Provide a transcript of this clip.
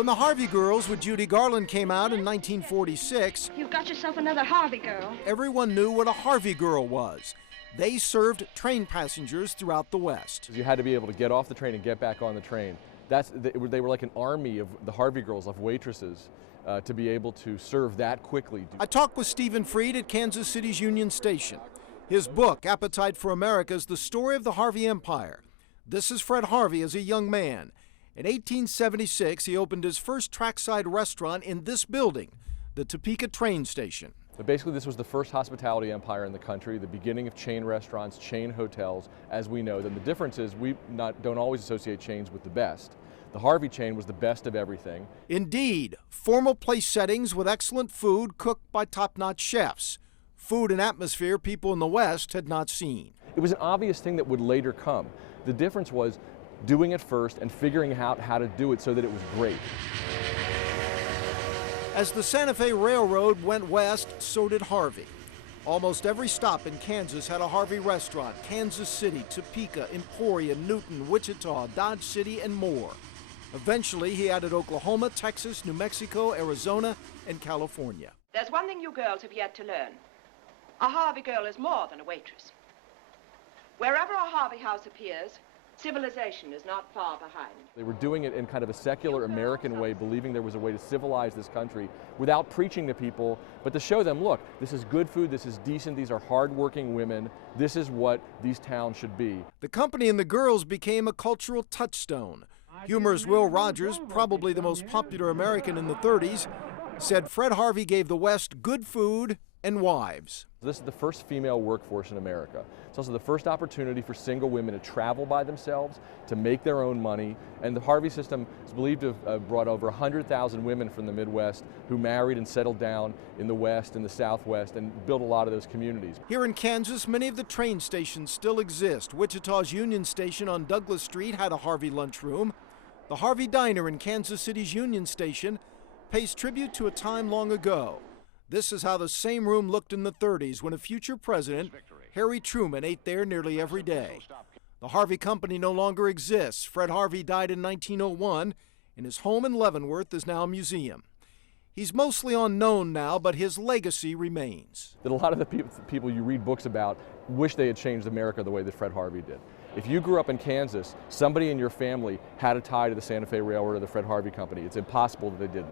When the Harvey Girls with Judy Garland came out in 1946, You've got yourself another Harvey girl. everyone knew what a Harvey Girl was. They served train passengers throughout the West. You had to be able to get off the train and get back on the train. They were like an army of the Harvey Girls, of waitresses, to be able to serve that quickly. I talked with Stephen Freed at Kansas City's Union Station. His book, Appetite for America, is the story of the Harvey Empire. This is Fred Harvey as a young man. In 1876, he opened his first trackside restaurant in this building, the Topeka train station. But basically, this was the first hospitality empire in the country, the beginning of chain restaurants, chain hotels, as we know them. The difference is we don't always associate chains with the best. The Harvey chain was the best of everything. Indeed, formal place settings with excellent food cooked by top-notch chefs. Food and atmosphere people in the West had not seen. It was an obvious thing that would later come. The difference was doing it first and figuring out how to do it so that it was great. As the Santa Fe Railroad went west, so did Harvey. Almost every stop in Kansas had a Harvey restaurant: Kansas City, Topeka, Emporia, Newton, Wichita, Dodge City, and more. Eventually, he added Oklahoma, Texas, New Mexico, Arizona, and California. There's one thing you girls have yet to learn. A Harvey girl is more than a waitress. Wherever a Harvey house appears, civilization is not far behind. They were doing it in kind of a secular American way, believing there was a way to civilize this country without preaching to people, but to show them, look, this is good food, this is decent, these are hardworking women, this is what these towns should be. The company and the girls became a cultural touchstone. Humorist Will Rogers, probably the most popular American in the 30s, said Fred Harvey gave the West good food and wives. This is the first female workforce in America. It's also the first opportunity for single women to travel by themselves, to make their own money, and the Harvey system is believed to have brought over 100,000 women from the Midwest who married and settled down in the West and the Southwest and built a lot of those communities. Here in Kansas, many of the train stations still exist. Wichita's Union Station on Douglas Street had a Harvey lunchroom. The Harvey Diner in Kansas City's Union Station pays tribute to a time long ago. This is how the same room looked in the 30s when a future president, Harry Truman, ate there nearly every day. The Harvey Company no longer exists. Fred Harvey died in 1901, and his home in Leavenworth is now a museum. He's mostly unknown now, but his legacy remains. That a lot of the people you read books about wish they had changed America the way that Fred Harvey did. If you grew up in Kansas, somebody in your family had a tie to the Santa Fe Railroad or the Fred Harvey Company. It's impossible that they didn't.